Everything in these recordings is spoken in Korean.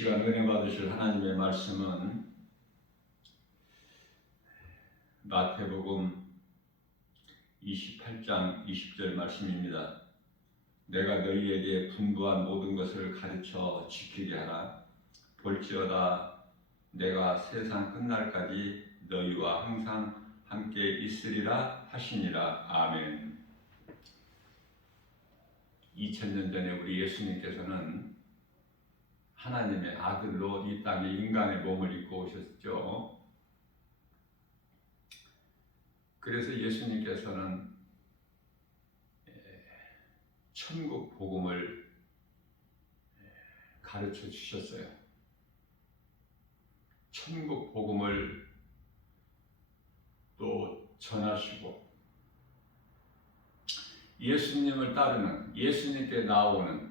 시간 은혜 받으실 하나님의 말씀은 마태복음 28장 20절 말씀입니다. 내가 너희에게 분부한 모든 것을 가르쳐 지키게 하라. 볼지어다 내가 세상 끝날까지 너희와 항상 함께 있으리라 하시니라. 아멘. 2000년 전에 우리 예수님께서는 하나님의 아들로 이 땅에 인간의 몸을 입고 오셨죠. 그래서 예수님께서는 천국 복음을 가르쳐 주셨어요. 천국 복음을 또 전하시고 예수님을 따르는, 예수님께 나오는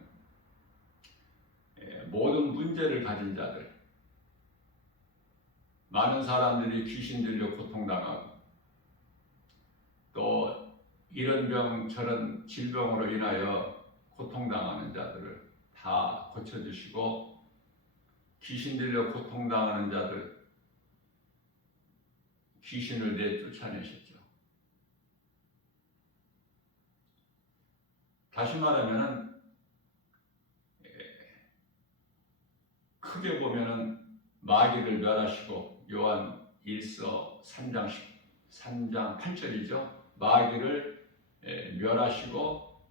모든 문제를 가진 자들, 많은 사람들이 귀신 들려 고통당하고 또 이런 병 저런 질병으로 인하여 고통당하는 자들을 다 고쳐주시고, 귀신 들려 고통당하는 자들 귀신을 내쫓아내셨죠. 다시 말하면은 크게 보면은 마귀를 멸하시고, 요한 1서 3장 8절이죠. 마귀를 멸하시고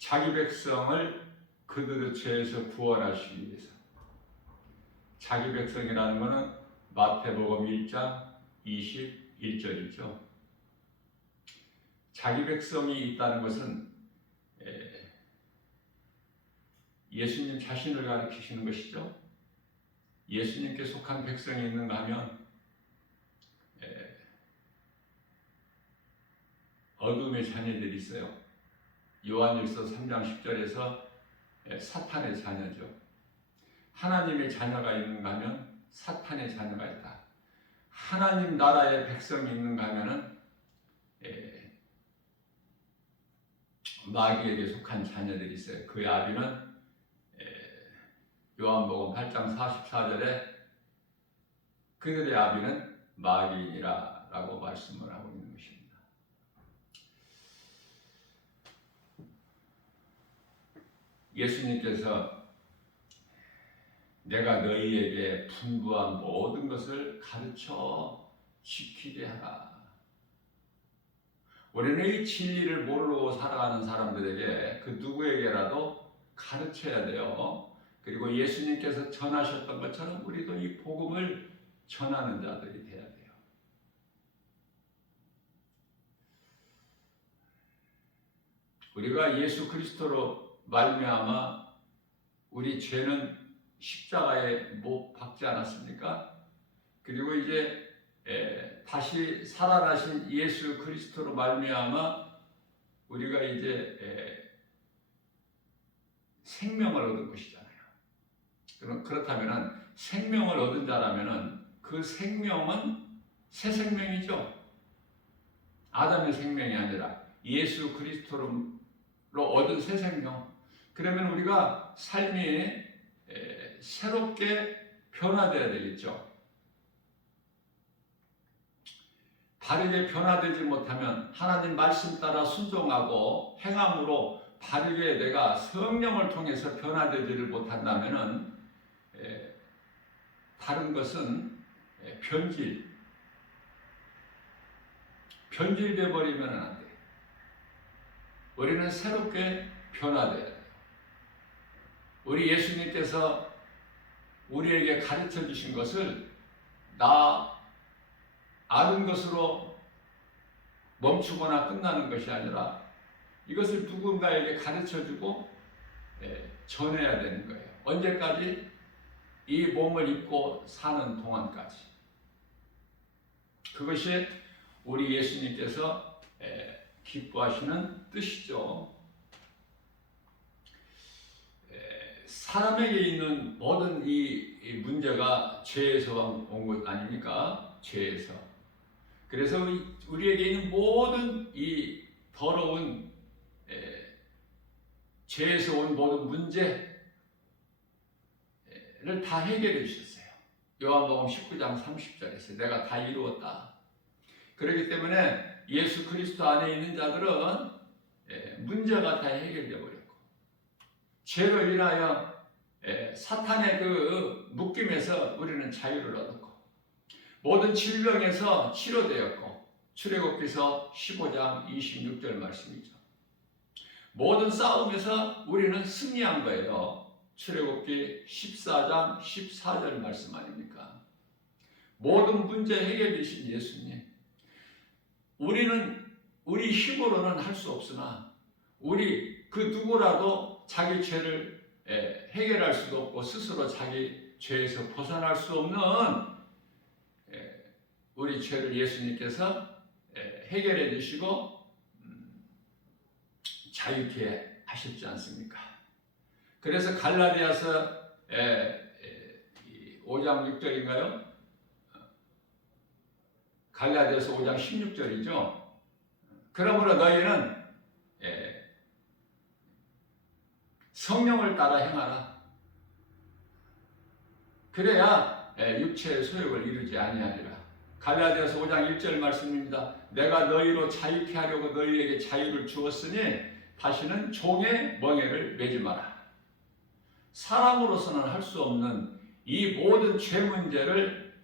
자기 백성을 그들의 죄에서 구원하시기 위해서. 자기 백성이라는 것은 마태복음 1장 21절이죠. 자기 백성이 있다는 것은 예수님 자신을 가리키시는 것이죠. 예수님께 속한 백성이 있는가 하면 어둠의 자녀들이 있어요. 요한일서 3장 10절에서 사탄의 자녀죠. 하나님의 자녀가 있는가 하면 사탄의 자녀가 있다. 하나님 나라의 백성이 있는가 하면은 마귀에게 속한 자녀들이 있어요. 그의 아비는 요한복음 8장 44절에 그들의 아비는 마귀이니라 라고 말씀을 하고 있는 것입니다. 예수님께서 내가 너희에게 분부한 모든 것을 가르쳐 지키게 하라. 우리는 이 진리를 모르고 살아가는 사람들에게 그 누구에게라도 가르쳐야 돼요. 그리고 예수님께서 전하셨던 것처럼 우리도 이 복음을 전하는 자들이 돼야 돼요. 우리가 예수 그리스도로 말미암아 우리 죄는 십자가에 못 박지 않았습니까? 그리고 이제 다시 살아나신 예수 그리스도로 말미암아 우리가 이제 생명을 얻은 것이잖아요. 그렇다면 생명을 얻은 자라면 그 생명은 새 생명이죠. 아담의 생명이 아니라 예수 그리스도로 얻은 새 생명. 그러면 우리가 삶이 새롭게 변화되어야 되겠죠. 바르게 변화되지 못하면, 하나님 말씀 따라 순종하고 행함으로 바르게 내가 성령을 통해서 변화되지를 못한다면 다른 것은 변질되어 버리면 안 돼요. 우리는 새롭게 변화돼야 돼요. 우리 예수님께서 우리에게 가르쳐 주신 것을 나 아는 것으로 멈추거나 끝나는 것이 아니라 이것을 누군가에게 가르쳐 주고 전해야 되는 거예요. 언제까지? 이 몸을 입고 사는 동안까지. 그것이 우리 예수님께서 기뻐하시는 뜻이죠. 사람에게 있는 모든 이 문제가 죄에서 온 것 아닙니까? 죄에서. 그래서 우리에게 있는 모든 이 더러운 죄에서 온 모든 문제, 다 해결해 주셨어요. 요한복음 19장 30절에서 내가 다 이루었다. 그렇기 때문에 예수 그리스도 안에 있는 자들은 문제가 다 해결되어 버렸고, 죄로 인하여 사탄의 그 묶임에서 우리는 자유를 얻었고, 모든 질병에서 치료되었고, 출애굽기서 15장 26절 말씀이죠. 모든 싸움에서 우리는 승리한 거예요. 출애굽기 14장 14절 말씀 아닙니까? 모든 문제 해결되신 예수님. 우리 힘으로는 할 수 없으나 우리 그 누구라도 자기 죄를 해결할 수도 없고 스스로 자기 죄에서 벗어날 수 없는 우리 죄를 예수님께서 해결해 주시고 자유케 하셨지 않습니까? 그래서 갈라디아서 5장 6절인가요? 갈라디아서 5장 16절이죠. 그러므로 너희는 성령을 따라 행하라. 그래야 육체의 소욕을 이루지 아니하리라. 갈라디아서 5장 1절 말씀입니다. 내가 너희로 자유케 하려고 너희에게 자유를 주었으니 다시는 종의 멍에를 매지 마라. 사람으로서는 할 수 없는 이 모든 죄 문제를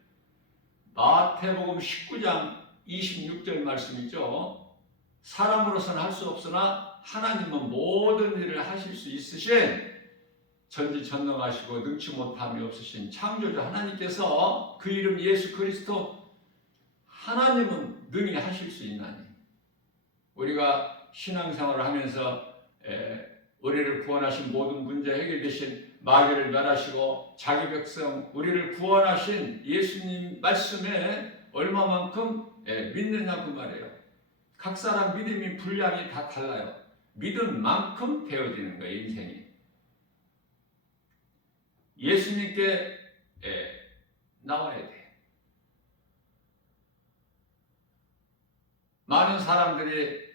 마태복음 19장 26절 말씀이죠. 사람으로서는 할 수 없으나 하나님은 모든 일을 하실 수 있으신 전지전능하시고 능치 못함이 없으신 창조자 하나님께서 그 이름 예수 그리스도 하나님은 능히 하실 수 있나니, 우리가 신앙생활을 하면서 우리를 구원하신 모든 문제 해결되신 마귀를 멸하시고 자기 백성 우리를 구원하신 예수님 말씀에 얼마만큼 믿느냐 그 말이에요. 각 사람 믿음이 분량이 다 달라요. 믿은 만큼 되어지는 거예요. 인생이 예수님께 나와야 돼. 많은 사람들이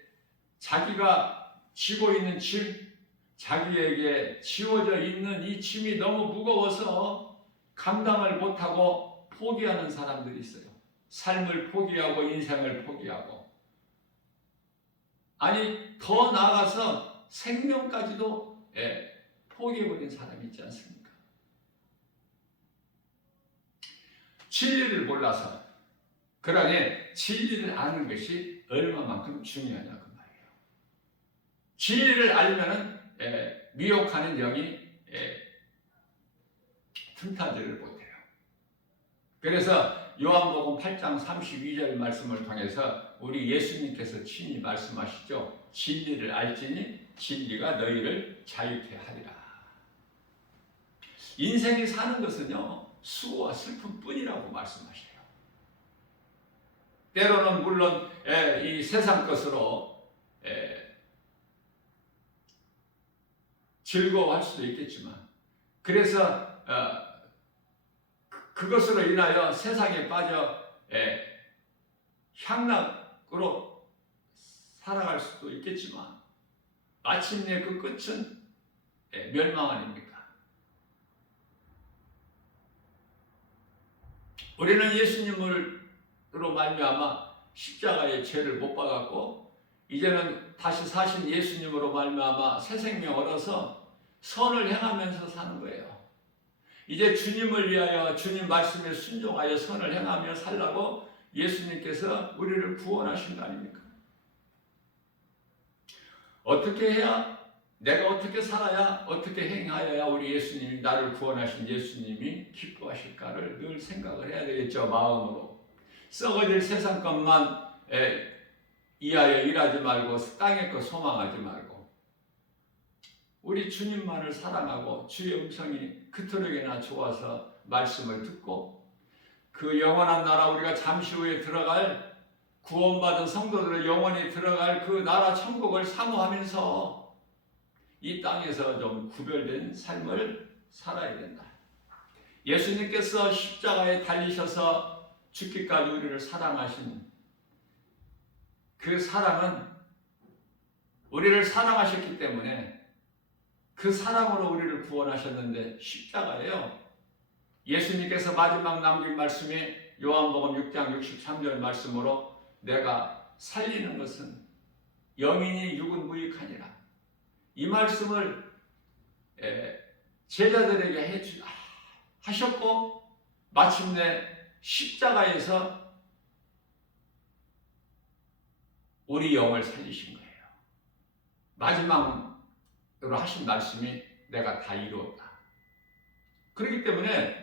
자기가 지고 있는 짐, 자기에게 지워져 있는 이 짐이 너무 무거워서 감당을 못하고 포기하는 사람들이 있어요. 삶을 포기하고 인생을 포기하고, 아니 더 나아가서 생명까지도 포기해버린 사람이 있지 않습니까? 진리를 몰라서. 그러니 진리를 아는 것이 얼마만큼 중요하냐 그 말이에요. 진리를 알면은 미혹하는 영이 틈타지를 못해요. 그래서 요한복음 8장 32절 말씀을 통해서 우리 예수님께서 친히 말씀하시죠. 진리를 알지니 진리가 너희를 자유케 하리라. 인생이 사는 것은요, 수고와 슬픔뿐이라고 말씀하셔요. 때로는 물론 이 세상 것으로 즐거워할 수도 있겠지만, 그래서 그것으로 인하여 세상에 빠져 향락으로 살아갈 수도 있겠지만 마침내 그 끝은 멸망 아닙니까? 우리는 예수님으로 말미암아 십자가의 죄를 못 박았고, 이제는 다시 사신 예수님으로 말미암아 새 생명 얻어서 선을 행하면서 사는 거예요. 이제 주님을 위하여 주님 말씀에 순종하여 선을 행하며 살라고 예수님께서 우리를 구원하신 거 아닙니까? 어떻게 해야, 내가 어떻게 살아야, 어떻게 행하여야 우리 예수님이, 나를 구원하신 예수님이 기뻐하실까를 늘 생각을 해야 되겠죠. 마음으로. 썩어질 세상 것만 이하여 일하지 말고 땅의 것 소망하지 말고 우리 주님만을 사랑하고 주의 음성이 그토록이나 좋아서 말씀을 듣고 그 영원한 나라, 우리가 잠시 후에 들어갈 구원받은 성도들의 영원히 들어갈 그 나라 천국을 사모하면서 이 땅에서 좀 구별된 삶을 살아야 된다. 예수님께서 십자가에 달리셔서 죽기까지 우리를 사랑하신 그 사랑은, 우리를 사랑하셨기 때문에 그 사랑으로 우리를 구원하셨는데 십자가예요. 예수님께서 마지막 남긴 말씀이 요한복음 6장 63절 말씀으로 내가 살리는 것은 영이니 육은 무익하니라. 이 말씀을 제자들에게 하셨고 마침내 십자가에서 우리 영을 살리신 거예요. 마지막으로 하신 말씀이 내가 다 이루었다. 그렇기 때문에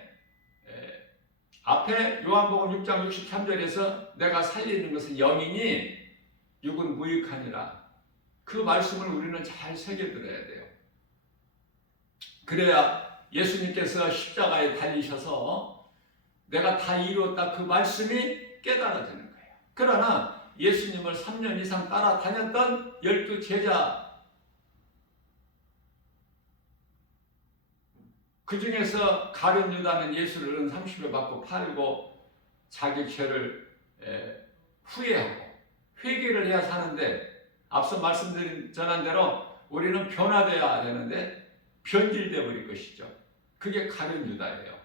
앞에 요한복음 6장 63절에서 내가 살리는 것은 영이니 육은 무익하니라. 그 말씀을 우리는 잘 새겨들어야 돼요. 그래야 예수님께서 십자가에 달리셔서 내가 다 이루었다 그 말씀이 깨달아지는 거예요. 그러나 예수님을 3년 이상 따라다녔던 12 제자 그 중에서 가룟 유다는 예수를 은 30을 받고 팔고 자기 죄를 후회하고 회개를 해야 사는데 앞서 말씀드린 전한 대로 우리는 변화되어야 되는데 변질되어 버릴 것이죠. 그게 가룟 유다예요.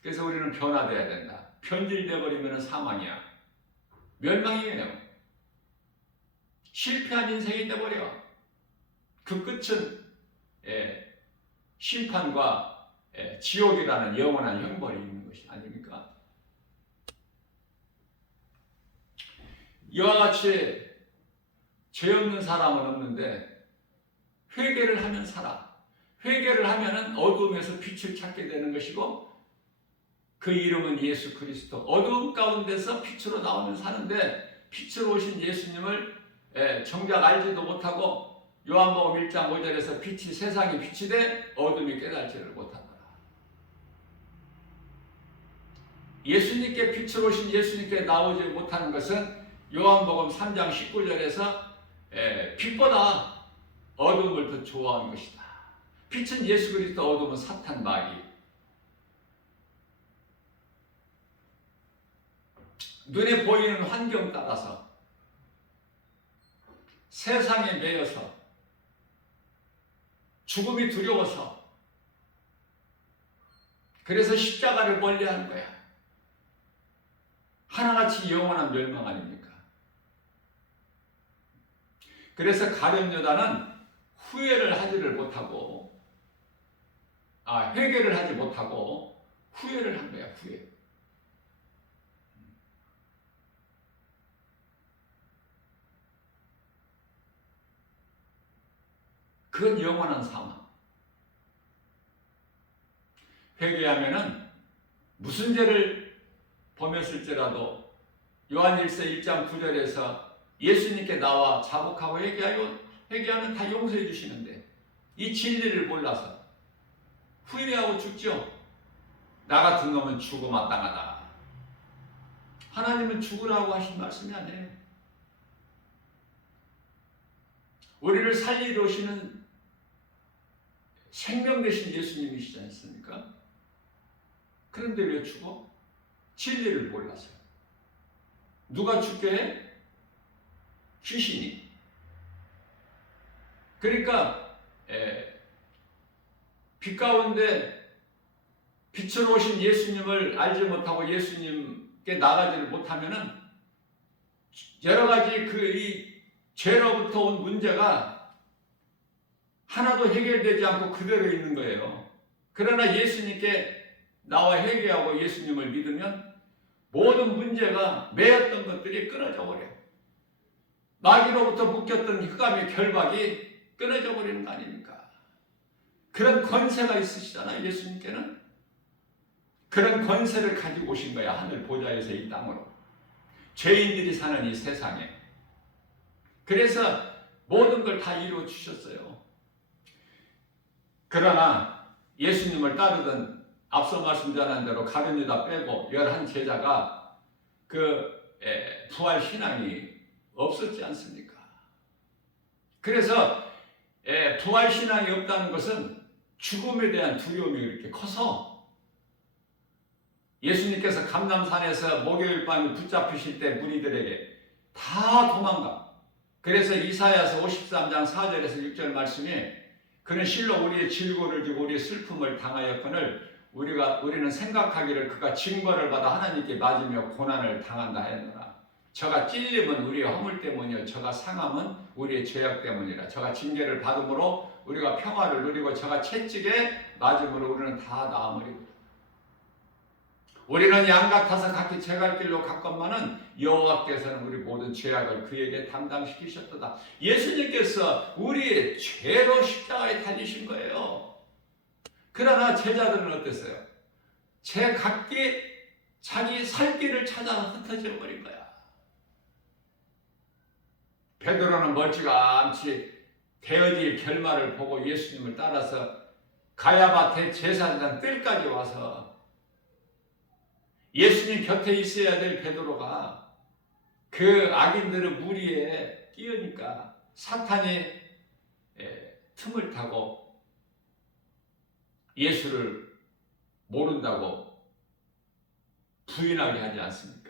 그래서 우리는 변화되어야 된다. 변질되어 버리면 사망이야. 멸망이에요. 실패한 인생이 되어버려. 그 끝은 심판과 지옥이라는 영원한 형벌이 있는 것이 아닙니까? 이와 같이 죄 없는 사람은 없는데 회개를 하면 살아. 회개를 하면은 어두움에서 빛을 찾게 되는 것이고 그 이름은 예수 그리스도. 어두움 가운데서 빛으로 나오면 사는데 빛으로 오신 예수님을 정작 알지도 못하고 요한복음 1장 5절에서 빛이 세상에 빛이 돼 어둠이 깨달지를 못하더라. 예수님께 빛으로 오신 예수님께 나오지 못하는 것은 요한복음 3장 19절에서 빛보다 어둠을 더 좋아하는 것이다. 빛은 예수 그리스도, 어둠은 사탄 마귀. 눈에 보이는 환경 따라서 세상에 매여서 죽음이 두려워서 그래서 십자가를 멀리하는 거야. 하나같이 영원한 멸망 아닙니까? 그래서 가룟 유다는 후회를 하지를 못하고 회개를 하지 못하고 후회를 한 거야. 후회. 그건 영원한 사망. 회개하면은 무슨 죄를 범했을지라도 요한일서 1장 9절에서 예수님께 나와 자복하고 회개하면 다 용서해 주시는데 이 진리를 몰라서 후회하고 죽죠. 나 같은 놈은 죽어 마땅하다. 하나님은 죽으라고 하신 말씀이 아니에요. 우리를 살리러 오시는 생명 되신 예수님이시지 않습니까? 그런데 왜 죽어? 진리를 몰라서요. 누가 죽게 해? 귀신이. 그러니까 빛 가운데 빛으로 오신 예수님을 알지 못하고 예수님께 나가지를 못하면은 여러 가지 이 죄로부터 온 문제가 하나도 해결되지 않고 그대로 있는 거예요. 그러나 예수님께 나와 회개하고 예수님을 믿으면 모든 문제가 매였던 것들이 끊어져 버려요. 마귀로부터 묶였던 흑암의 결박이 끊어져 버리는 거 아닙니까? 그런 권세가 있으시잖아요. 예수님께는. 그런 권세를 가지고 오신 거야. 하늘 보좌에서 이 땅으로. 죄인들이 사는 이 세상에. 그래서 모든 걸 다 이루어 주셨어요. 그러나 예수님을 따르던 앞서 말씀드린 대로 가룟 유다 빼고 11 제자가 부활 신앙이 없었지 않습니까? 그래서 부활 신앙이 없다는 것은 죽음에 대한 두려움이 이렇게 커서 예수님께서 감람산에서 목요일 밤에 붙잡히실 때 무리들에게 다 도망가. 그래서 이사야서 53장 4절에서 6절 말씀에 그는 실로 우리의 질고를 지고 우리의 슬픔을 당하였거늘 우리는 생각하기를 그가 징벌을 받아 하나님께 맞으며 고난을 당한다 했노라. 저가 찔림은 우리의 허물 때문이요 저가 상함은 우리의 죄악 때문이라. 저가 징계를 받음으로 우리가 평화를 누리고 저가 채찍에 맞음으로 우리는 다 나음으리로다. 우리는 양 같아서 각기 제갈 길로 갔건만은 여호와께서는 우리 모든 죄악을 그에게 담당시키셨도다. 예수님께서 우리의 죄로 십자가에 달리신 거예요. 그러나 제자들은 어땠어요? 각기 자기 살 길을 찾아 흩어져 버린 거야. 베드로는 멀찌감치 되어질 결말을 보고 예수님을 따라서 가야바 대제사장 뜰까지 와서 예수님 곁에 있어야 될 베드로가 그 악인들의 무리에 끼으니까 사탄이 틈을 타고 예수를 모른다고 부인하게 하지 않습니까?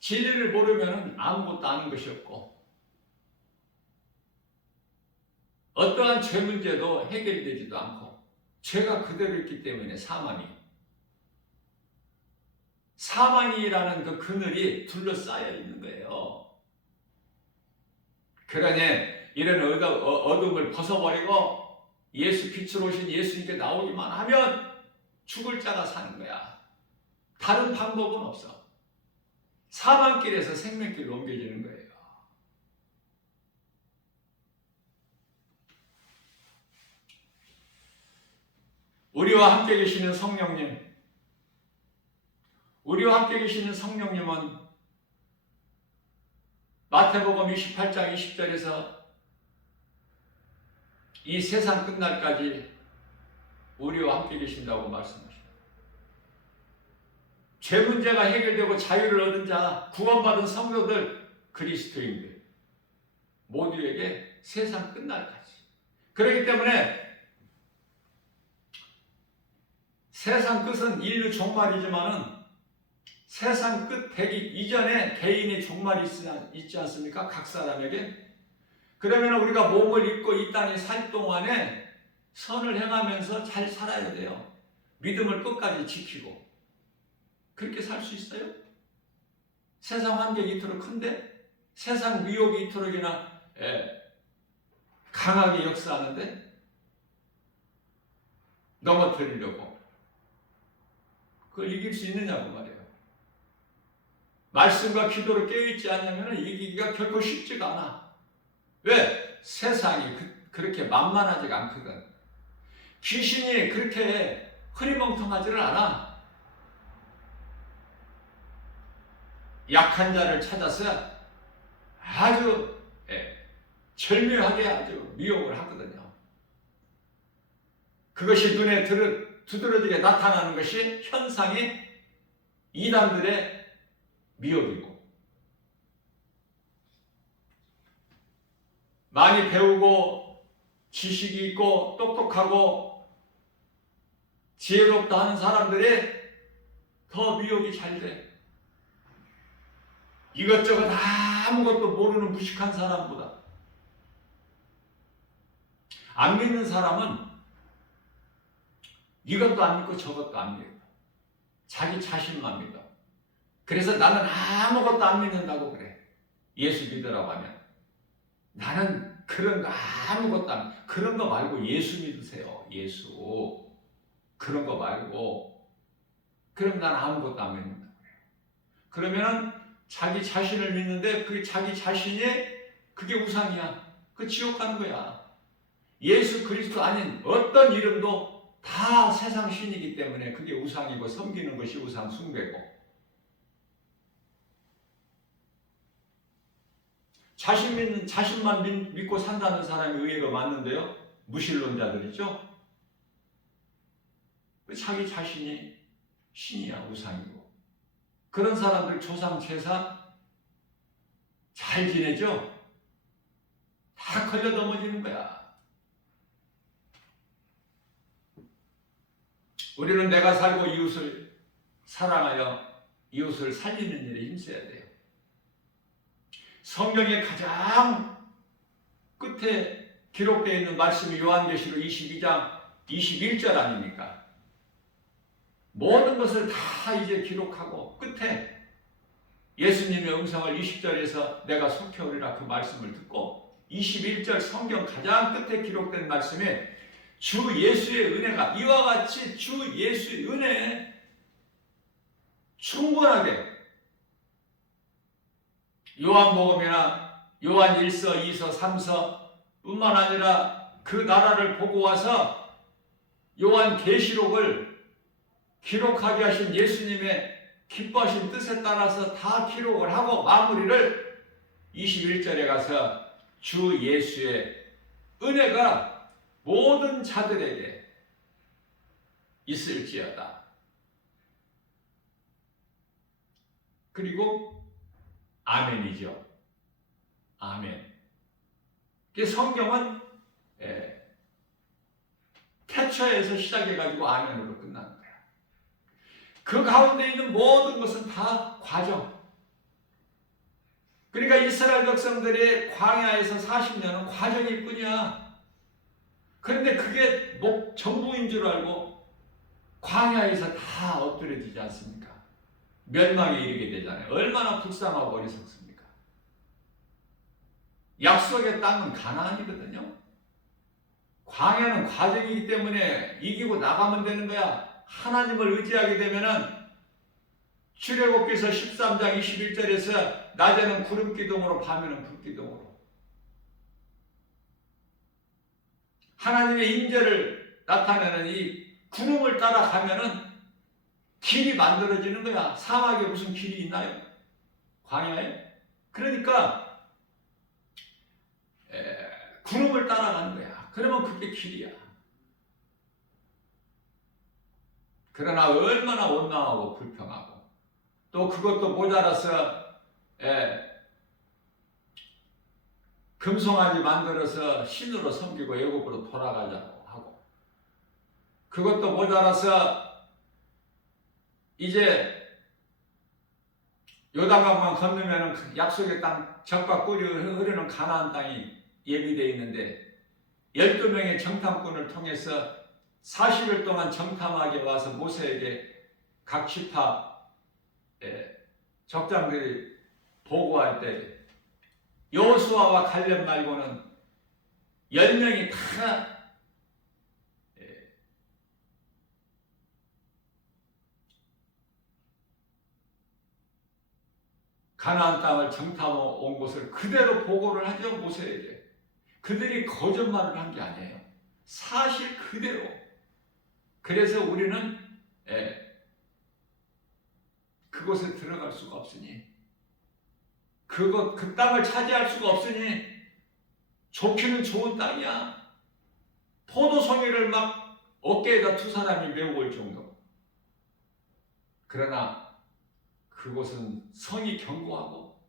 진리를 모르면 아무것도 아는 것이 없고 어떠한 죄 문제도 해결되지도 않고 죄가 그대로 있기 때문에 사망이라는 그 그늘이 둘러싸여 있는 거예요. 그러니 이런 어둠을 벗어버리고 예수 빛으로 오신 예수님께 나오기만 하면 죽을 자가 사는 거야. 다른 방법은 없어. 사망길에서 생명길로 옮겨지는 거예요. 우리와 함께 계시는 성령님은 마태복음 28장 20절에서 이 세상 끝날까지 우리와 함께 계신다고 말씀하십니다. 죄 문제가 해결되고 자유를 얻은 자, 구원받은 성도들, 그리스도인들 모두에게 세상 끝날까지. 그렇기 때문에 세상 끝은 인류 종말이지만은 세상 끝 되기 이전에 개인의 종말이 있지 않습니까? 각 사람에게. 그러면 우리가 몸을 입고 이 땅에 살 동안에 선을 행하면서 잘 살아야 돼요. 믿음을 끝까지 지키고. 그렇게 살 수 있어요? 세상 환경이 이토록 큰데? 세상 미혹이 이토록이나 강하게 역사하는데? 넘어뜨리려고. 그걸 이길 수 있느냐고 말이에요. 말씀과 기도로 깨어있지 않냐면 이기기가 결코 쉽지가 않아. 왜? 세상이 그렇게 만만하지가 않거든. 귀신이 그렇게 흐리멍텅하지를 않아. 약한 자를 찾아서 아주 절묘하게 아주 미혹을 하거든요. 그것이 눈에 두드러지게 나타나는 것이 현상이 이단들의 미혹이고, 많이 배우고 지식이 있고 똑똑하고 지혜롭다 하는 사람들이 더 미혹이 잘 돼. 이것저것 아무것도 모르는 무식한 사람보다. 안 믿는 사람은 이것도 안 믿고 저것도 안 믿어. 자기 자신만 믿어. 그래서 나는 아무것도 안 믿는다고 그래. 예수 믿으라고 하면 나는 그런 거 아무것도 안 믿어. 그런 거 말고 예수 믿으세요. 예수. 그런 거 말고. 그럼 난 아무것도 안 믿는다고 그래요. 그러면은 자기 자신을 믿는데 그 자기 자신이 그게 우상이야. 그 지옥 가는 거야. 예수 그리스도 아닌 어떤 이름도 다 세상 신이기 때문에 그게 우상이고 섬기는 것이 우상 숭배고. 자신만 믿고 산다는 사람이 의외로 많은데요. 무신론자들이죠. 자기 자신이 신이야, 우상이고. 그런 사람들 조상 제사 잘 지내죠? 다 걸려 넘어지는 거야. 우리는 내가 살고 이웃을 사랑하여 이웃을 살리는 일에 힘써야 돼요. 성경의 가장 끝에 기록되어 있는 말씀이 요한계시록 22장 21절 아닙니까? 모든 것을 다 이제 기록하고 끝에 예수님의 음성을 20절에서 내가 속해오리라 그 말씀을 듣고 21절 성경 가장 끝에 기록된 말씀에 주 예수의 은혜가 이와 같이 주 예수의 은혜에 충분하게 요한복음이나 요한 1서, 2서, 3서 뿐만 아니라 그 나라를 보고 와서 요한계시록을 기록하게 하신 예수님의 기뻐하신 뜻에 따라서 다 기록을 하고 마무리를 21절에 가서 주 예수의 은혜가 모든 자들에게 있을지어다. 그리고 아멘이죠. 아멘. 성경은 태초에서 시작해가지고 아멘으로 끝나는 거야. 그 가운데 있는 모든 것은 다 과정. 그러니까 이스라엘 백성들의 광야에서 40년은 과정일 뿐이야. 그런데 그게 전부인 줄 알고 광야에서 다 엎드려지지 않습니까? 멸망에 이르게 되잖아요. 얼마나 불쌍하고 어리석습니까? 약속의 땅은 가나안이거든요. 광야는 과정이기 때문에 이기고 나가면 되는 거야. 하나님을 의지하게 되면은 출애굽기서 13장 21절에서 낮에는 구름 기둥으로 밤에는 불 기둥으로 하나님의 임재를 나타내는 이 구름을 따라가면은 길이 만들어지는 거야. 사막에 무슨 길이 있나요? 광야에? 그러니까 구름을 따라가는 거야. 그러면 그게 길이야. 그러나 얼마나 원망하고 불평하고 또 그것도 모자라서 금송아지 만들어서 신으로 섬기고 애굽으로 돌아가자고 하고 그것도 모자라서 이제 요단강만 건너면 약속의 땅 젖과 꿀이 흐르는 가나안 땅이 예비되어 있는데 12명의 정탐꾼을 통해서 40일 동안 정탐하게 와서 모세에게 각 지파 적장들이 보고할 때 여호수아와 갈렙 말고는 10명이 다 가나안 땅을 정탐 온 곳을 그대로 보고를 하죠. 모세에게. 그들이 거짓말을 한 게 아니에요. 사실 그대로. 그래서 우리는 그곳에 들어갈 수가 없으니 그 땅을 차지할 수가 없으니 좋기는 좋은 땅이야. 포도송이를 막 어깨에다 두 사람이 메고 올 정도. 그러나 그곳은 성이 견고하고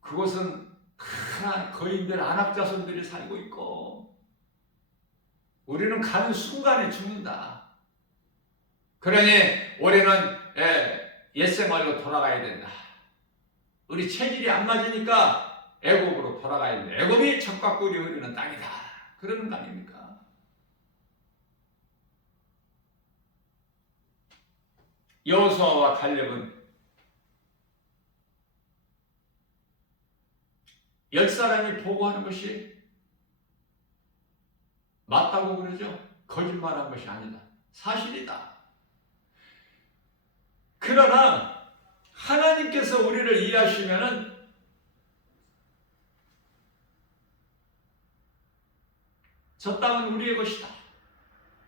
그곳은 다 거인들 안악자손들이 살고 있고 우리는 가는 순간에 죽는다. 그러니 올해는 옛생활로 돌아가야 된다. 우리 체질이 안 맞으니까 애굽으로 돌아가야 된다. 애굽이 젖과 꿀이 흐르는 땅이다. 그러는 거 아닙니까? 여호수아와 갈렙은 10사람이 보고하는 것이 맞다고 그러죠. 거짓말한 것이 아니다. 사실이다. 그러나 하나님께서 우리를 이해하시면은 저 땅은 우리의 것이다.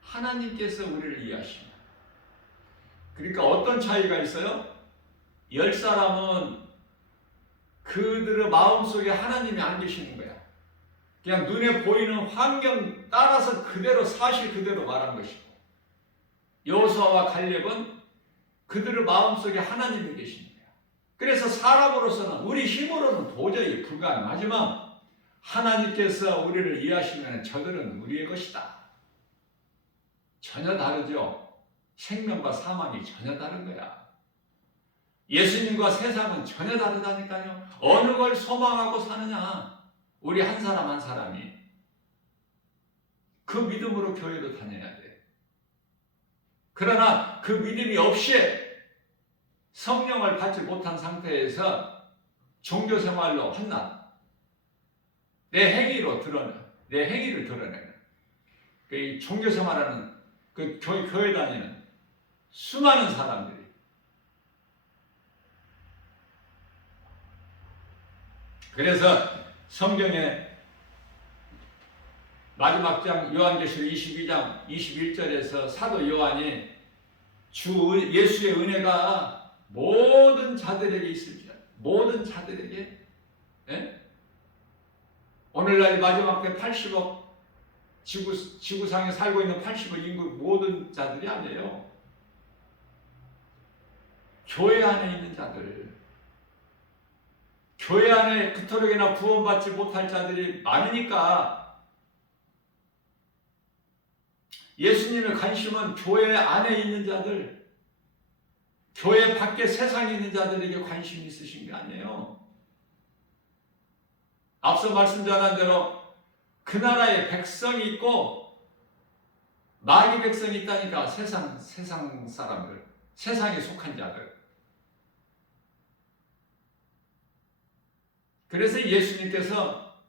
하나님께서 우리를 이해하십니다. 그러니까 어떤 차이가 있어요? 10사람은 그들의 마음속에 하나님이 안 계시는 거야. 그냥 눈에 보이는 환경 따라서 그대로 사실 그대로 말한 것이고 여호수아와 갈렙은 그들의 마음속에 하나님이 계시는 거야. 그래서 사람으로서는 우리 힘으로는 도저히 불가능하지만 하나님께서 우리를 이해하시면 저들은 우리의 것이다. 전혀 다르죠. 생명과 사망이 전혀 다른 거야. 예수님과 세상은 전혀 다르다니까요. 어느 걸 소망하고 사느냐. 우리 한 사람 한 사람이 그 믿음으로 교회도 다녀야 돼. 그러나 그 믿음이 없이 성령을 받지 못한 상태에서 종교생활로 한낱 내 행위를 드러내는 이 종교생활하는 그 교회 다니는 수많은 사람들이, 그래서 성경에 마지막 장 요한계시록 22장 21절에서 사도 요한이 주 예수의 은혜가 모든 자들에게 있을지라, 모든 자들에게, 예? 오늘날 마지막 때 80억 지구상에 살고 있는 80억 인구 모든 자들이 아니에요. 교회 안에 있는 자들, 교회 안에 그토록이나 구원받지 못할 자들이 많으니까 예수님의 관심은 교회 안에 있는 자들, 교회 밖에 세상에 있는 자들에게 관심이 있으신 게 아니에요. 앞서 말씀 전한 대로 그 나라에 백성이 있고 마귀 백성이 있다니까. 세상 사람들, 세상에 속한 자들. 그래서 예수님께서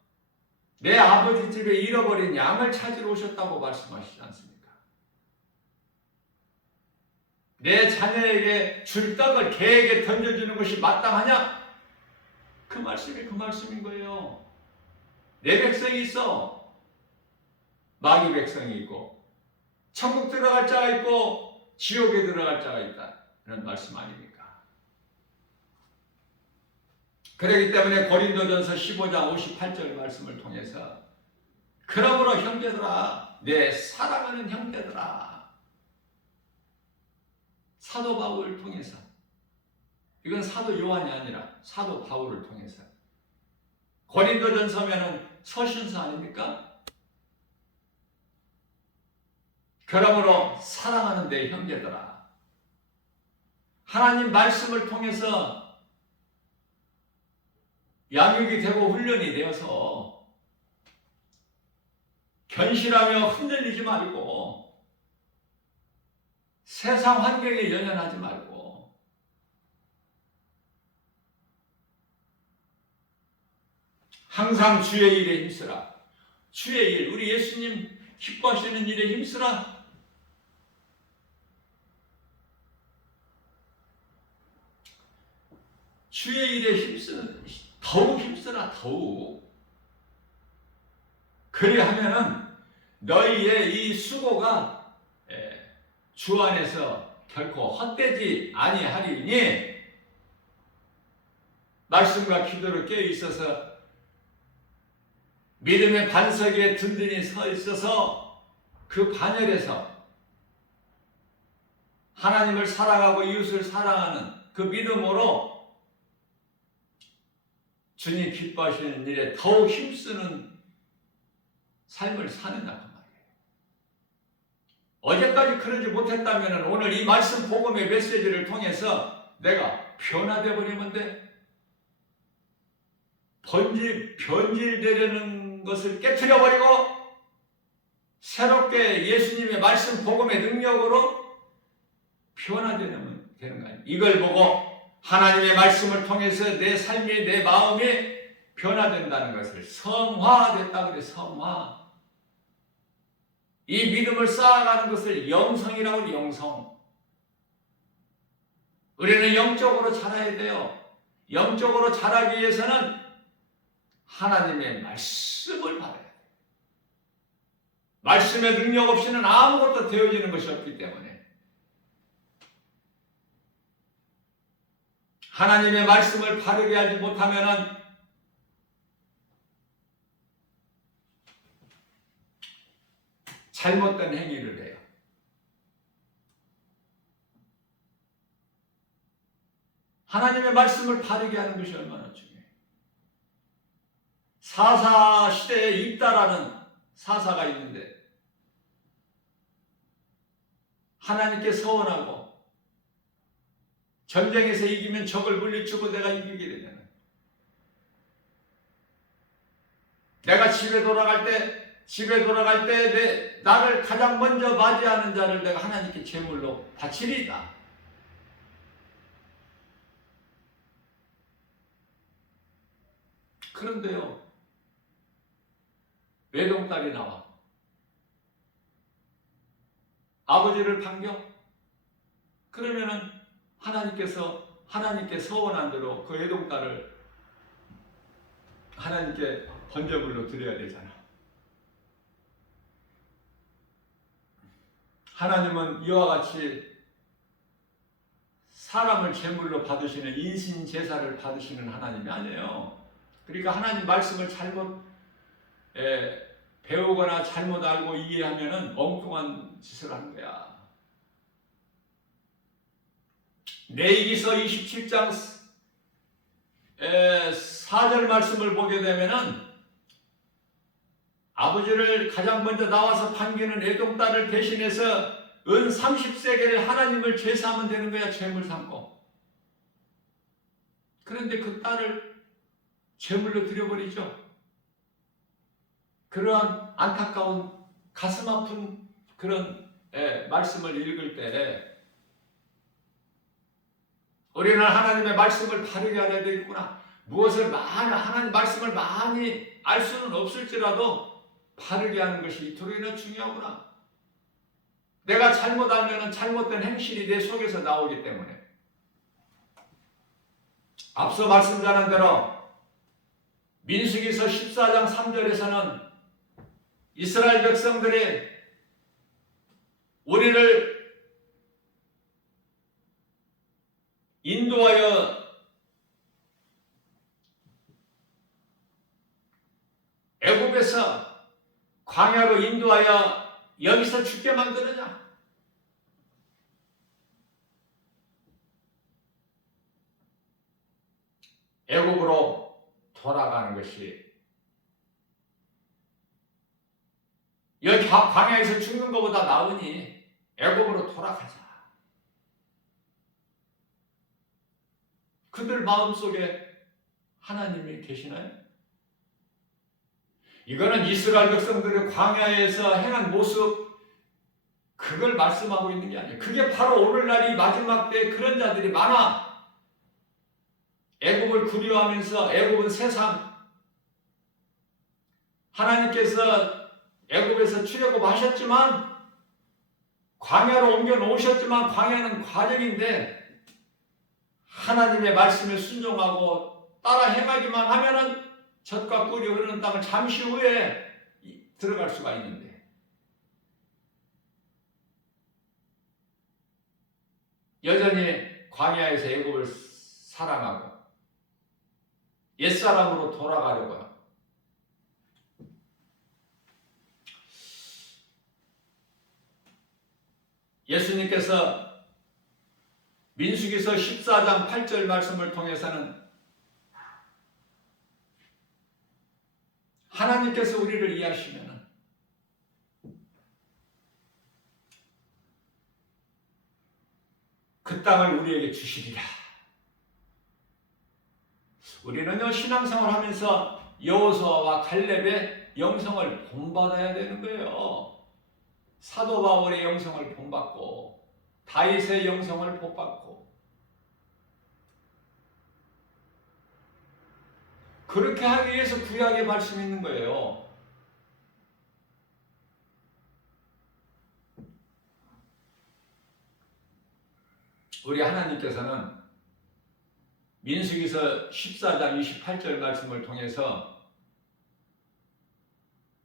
내 아버지 집에 잃어버린 양을 찾으러 오셨다고 말씀하시지 않습니까? 내 자녀에게 줄 떡을 개에게 던져주는 것이 마땅하냐? 그 말씀이 그 말씀인 거예요. 내 백성이 있어. 마귀 백성이 있고 천국 들어갈 자가 있고 지옥에 들어갈 자가 있다. 이런 말씀 아닙니까? 그렇기 때문에 고린도전서 15장 58절 말씀을 통해서 그러므로 형제들아, 내 사랑하는 형제들아, 사도 바울을 통해서, 이건 사도 요한이 아니라 사도 바울을 통해서, 고린도전서면은 서신서 아닙니까? 그러므로 사랑하는 내 형제들아, 하나님 말씀을 통해서 양육이 되고 훈련이 되어서 견실하며 흔들리지 말고 세상 환경에 연연하지 말고 항상 주의 일에 힘쓰라. 주의 일, 우리 예수님 기뻐하시는 일에 힘쓰라. 주의 일에 힘쓰는, 더욱 힘쓰라. 더욱. 그래 하면은 너희의 이 수고가 주 안에서 결코 헛되지 아니하리니, 말씀과 기도로 깨어 있어서 믿음의 반석에 든든히 서 있어서 그 반열에서 하나님을 사랑하고 이웃을 사랑하는 그 믿음으로 주님 기뻐하시는 일에 더욱 힘쓰는 삶을 사는다 그 말이에요. 어제까지 그러지 못했다면 오늘 이 말씀 복음의 메시지를 통해서 내가 변화되어 버리면 돼. 변질되려는 것을 깨트려 버리고 새롭게 예수님의 말씀 복음의 능력으로 변화되는 거 아니에요. 이걸 보고 하나님의 말씀을 통해서 내 삶이, 내 마음이 변화된다는 것을 성화됐다 그래. 성화. 이 믿음을 쌓아가는 것을 영성이라고 해요. 영성. 우리는 영적으로 자라야 돼요. 영적으로 자라기 위해서는 하나님의 말씀을 받아야 돼요. 말씀의 능력 없이는 아무것도 되어지는 것이 없기 때문에 하나님의 말씀을 바르게 하지 못하면 잘못된 행위를 해요. 하나님의 말씀을 바르게 하는 것이 얼마나 중요해요. 사사 시대에 입다라는 사사가 있는데 하나님께 서원하고 전쟁에서 이기면 적을 물리치고 내가 이기게 되면 집에 돌아갈 때 나를 가장 먼저 맞이하는 자를 내가 하나님께 제물로 바치리이다. 그런데요, 외동딸이 나와 아버지를 반겨? 그러면은 하나님께 서원한 대로 그 외동딸을 하나님께 번제물로 드려야 되잖아. 하나님은 이와 같이 사람을 제물로 받으시는 인신 제사를 받으시는 하나님이 아니에요. 그러니까 하나님 말씀을 잘못 배우거나 잘못 알고 이해하면은 엉뚱한 짓을 하는 거야. 레위기서 27장 4절 말씀을 보게 되면은 아버지를 가장 먼저 나와서 반기는 애동딸을 대신해서 은 30세겔을 하나님을 제사하면 되는 거야. 제물 삼고. 그런데 그 딸을 제물로 드려버리죠. 그러한 안타까운 가슴 아픈 그런 말씀을 읽을 때 우리는 하나님의 말씀을 바르게 알아야 되겠구나. 하나님 말씀을 많이 알 수는 없을지라도 바르게 하는 것이 이토록이나 중요하구나. 내가 잘못 알면 잘못된 행실이 내 속에서 나오기 때문에. 앞서 말씀드린 대로 민수기서 14장 3절에서는 이스라엘 백성들이 우리를 인도하여 애굽에서 광야로 인도하여 여기서 죽게 만드느냐? 애굽으로 돌아가는 것이 여기 광야에서 죽는 것보다 나으니 애굽으로 돌아가자. 그들 마음속에 하나님이 계시나요? 이거는 이스라엘 백성들의 광야에서 행한 모습, 그걸 말씀하고 있는 게 아니에요. 그게 바로 오늘날 이 마지막 때에 그런 자들이 많아. 애굽을 그리워하면서 애굽은 세상, 하나님께서 애굽에서 출애굽하셨지만 광야로 옮겨 놓으셨지만 광야는 과정인데 하나님의 말씀에 순종하고 따라 행하기만 하면은 젖과 꿀이 흐르는 땅을 잠시 후에 들어갈 수가 있는데 여전히 광야에서 애굽을 사랑하고 옛사람으로 돌아가려고 예수님께서 민수기서 14장 8절 말씀을 통해서는 하나님께서 우리를 이해하시면 그 땅을 우리에게 주시리라. 우리는요 신앙생활 하면서 여호수아와 갈렙의 영성을 본받아야 되는 거예요. 사도 바울의 영성을 본받고 다윗의 영성을 본받고 그렇게 하기 위해서 구약의 말씀이 있는 거예요. 우리 하나님께서는 민수기서 14장 28절 말씀을 통해서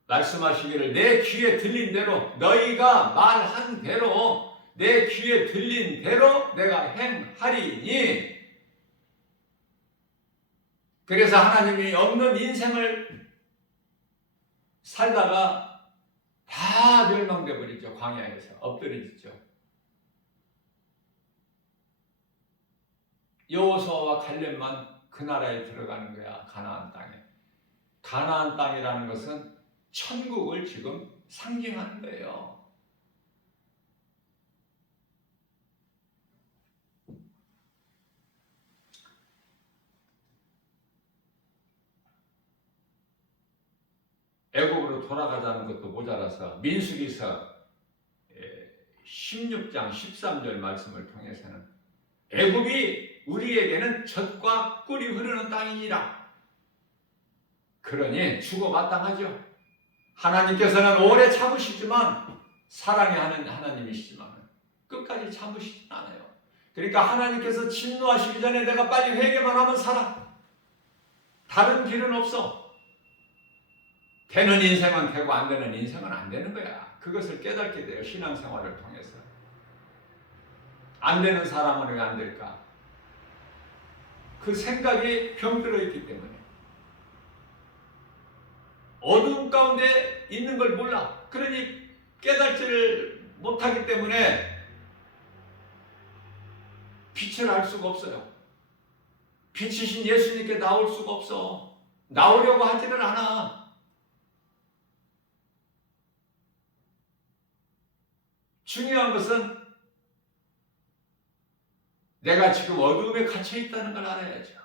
말씀하시기를 내 귀에 들린 대로 너희가 말한 대로 내 귀에 들린 대로 내가 행하리니 그래서 하나님이 없는 인생을 살다가 다 멸망돼 버리죠. 광야에서 엎드려지죠. 여호수아와 갈렙만 그 나라에 들어가는 거야. 가나안 땅에. 가나안 땅이라는 것은 천국을 지금 상징하는 거예요. 애굽으로 돌아가자는 것도 모자라서 민수기서 16장 13절 말씀을 통해서는 애굽이 우리에게는 젖과 꿀이 흐르는 땅이니라. 그러니 죽어 마땅하죠. 하나님께서는 오래 참으시지만 사랑의 하나님이시지만 끝까지 참으시진 않아요. 그러니까 하나님께서 진노하시기 전에 내가 빨리 회개만 하면 살아. 다른 길은 없어. 되는 인생은 되고 안 되는 인생은 안 되는 거야. 그것을 깨닫게 돼요. 신앙생활을 통해서. 안 되는 사람은 왜 안 될까? 그 생각이 병들어 있기 때문에. 어두움 가운데 있는 걸 몰라. 그러니 깨닫지를 못하기 때문에 빛을 알 수가 없어요. 빛이신 예수님께 나올 수가 없어. 나오려고 하지는 않아. 중요한 것은 내가 지금 어두움에 갇혀 있다는 걸 알아야죠.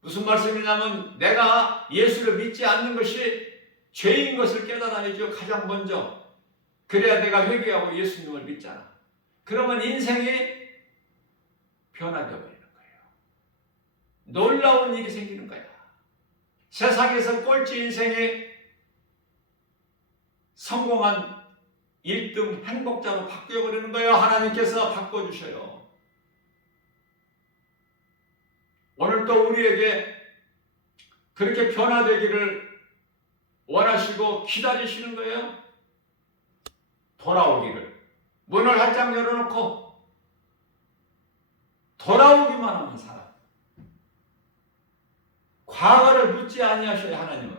무슨 말씀이냐면 내가 예수를 믿지 않는 것이 죄인 것을 깨달아야죠. 가장 먼저. 그래야 내가 회개하고 예수님을 믿잖아. 그러면 인생이 변화되어 버리는 거예요. 놀라운 일이 생기는 거야. 세상에서 꼴찌 인생이 성공한 1등 행복자로 바뀌어버리는 거예요. 하나님께서 바꿔주셔요. 오늘 또 우리에게 그렇게 변화되기를 원하시고 기다리시는 거예요. 돌아오기를. 문을 활짝 열어놓고 돌아오기만 하면 살아. 과거를 묻지 아니하셔요. 하나님은.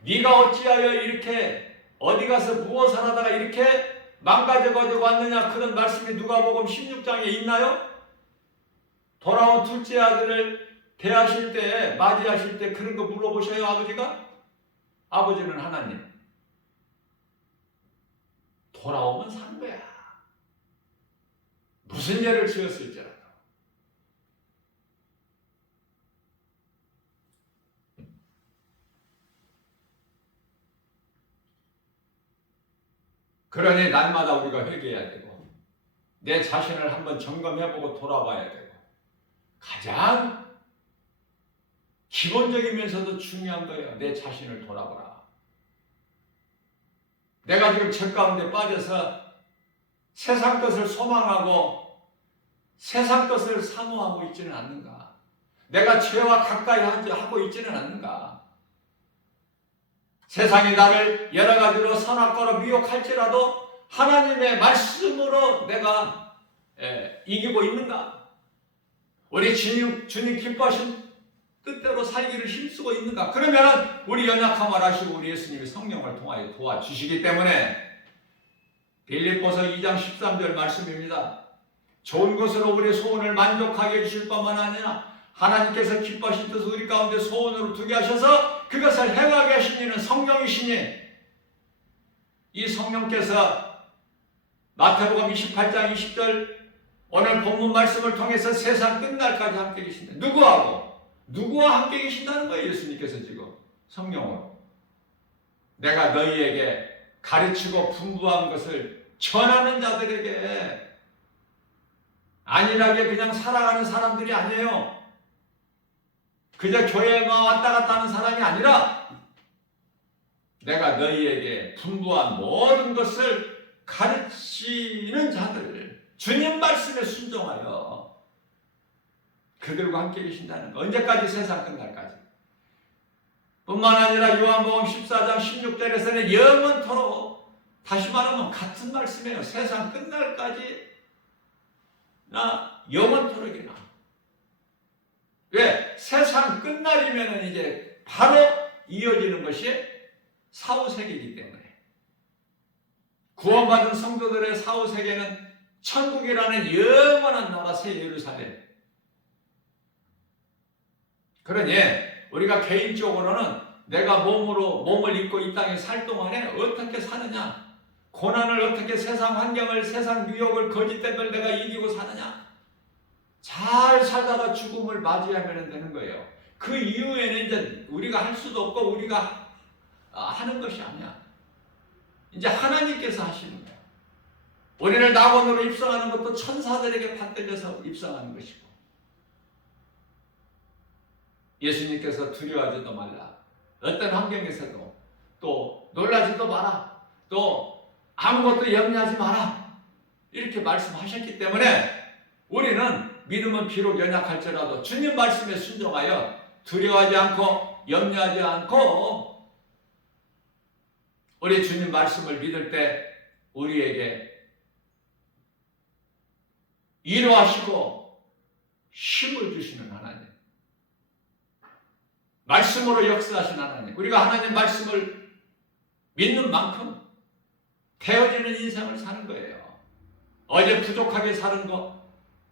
네가 어찌하여 이렇게 어디 가서 무엇을 하다가 이렇게 망가져가지고 왔느냐, 그런 말씀이 누가복음 16장에 있나요? 돌아온 둘째 아들을 대하실 때, 맞이하실 때 그런 거 물어보셔요, 아버지가? 아버지는 하나님. 돌아오면 사는 거야. 무슨 죄를 지었을지라도. 그러니 날마다 우리가 회개해야 되고 내 자신을 한번 점검해보고 돌아봐야 되고 가장 기본적이면서도 중요한 거예요. 내 자신을 돌아보라. 내가 지금 죄 가운데 빠져서 세상 것을 소망하고 세상 것을 사모하고 있지는 않는가? 내가 죄와 가까이 하고 있지는 않는가? 세상이 나를 여러 가지로 선악과로 미혹할지라도 하나님의 말씀으로 내가 이기고 있는가? 우리 주님 기뻐하신 뜻대로 살기를 힘쓰고 있는가? 그러면 우리 연약함을 아시고 우리 예수님이 성령을 통하여 도와주시기 때문에 빌립보서 2장 13절 말씀입니다. 좋은 것으로 우리의 소원을 만족하게 해주실 뿐만 아니라 하나님께서 기뻐하신 뜻을 우리 가운데 소원으로 두게 하셔서 그것을 행하게 하신 이는 성령이시니 이 성령께서 마태복음 28장 20절 오늘 본문 말씀을 통해서 세상 끝날까지 함께 계신다. 누구와 함께 계신다는 거예요. 예수님께서 지금 성령으로. 내가 너희에게 가르치고 분부한 것을 전하는 자들에게 안일하게 그냥 살아가는 사람들이 아니에요. 그저 교회만 왔다 갔다 하는 사람이 아니라 내가 너희에게 분부한 모든 것을 가르치는 자들, 주님 말씀에 순종하여 그들과 함께 계신다는 거. 언제까지? 세상 끝날까지. 뿐만 아니라 요한복음 14장 16절에서는 영원토록, 다시 말하면 같은 말씀이에요. 세상 끝날까지 나 영원토록이나. 왜? 세상 끝날이면 이제 바로 이어지는 것이 사후세계이기 때문에. 구원받은 성도들의 사후세계는 천국이라는 영원한 나라 새 예루살렘. 그러니 우리가 개인적으로는 내가 몸을 입고 이 땅에 살 동안에 어떻게 사느냐, 고난을 어떻게, 세상 환경을, 세상 유혹을, 거짓된 걸 내가 이기고 사느냐, 잘 살다가 죽음을 맞이하면 되는 거예요. 그 이후에는 이제 우리가 할 수도 없고 우리가 하는 것이 아니야. 이제 하나님께서 하시는 거야. 우리를 낙원으로 입성하는 것도 천사들에게 받들려서 입성하는 것이고, 예수님께서 두려워하지도 말라. 어떤 환경에서도 또 놀라지도 마라. 또 아무것도 염려하지 마라. 이렇게 말씀하셨기 때문에 우리는 믿음은 비록 연약할지라도 주님 말씀에 순종하여 두려워하지 않고 염려하지 않고 우리 주님 말씀을 믿을 때 우리에게 위로하시고 힘을 주시는 하나님, 말씀으로 역사하신 하나님, 우리가 하나님 말씀을 믿는 만큼 태워지는 인생을 사는 거예요. 어제 부족하게 사는 것,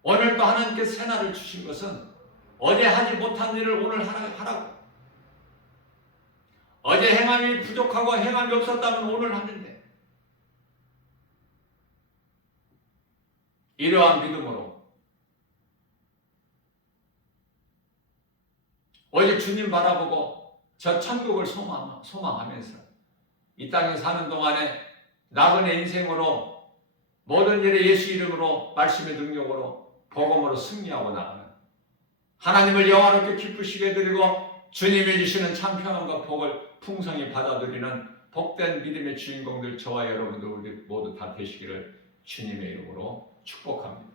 오늘 또 하나님께서 새날을 주신 것은 어제 하지 못한 일을 오늘 하라고. 어제 행함이 부족하고 행함이 없었다면 오늘 하는데, 이러한 믿음으로 오직 주님 바라보고 저 천국을 소망하면서 이 땅에 사는 동안에 나그네 인생으로 모든 일에 예수 이름으로 말씀의 능력으로 복음으로 승리하고 나가는 하나님을 영화롭게 기쁘시게 드리고 주님이 주시는 참 평안과 복을 풍성히 받아들이는 복된 믿음의 주인공들 저와 여러분들 우리 모두 다 되시기를 주님의 이름으로 축복합니다.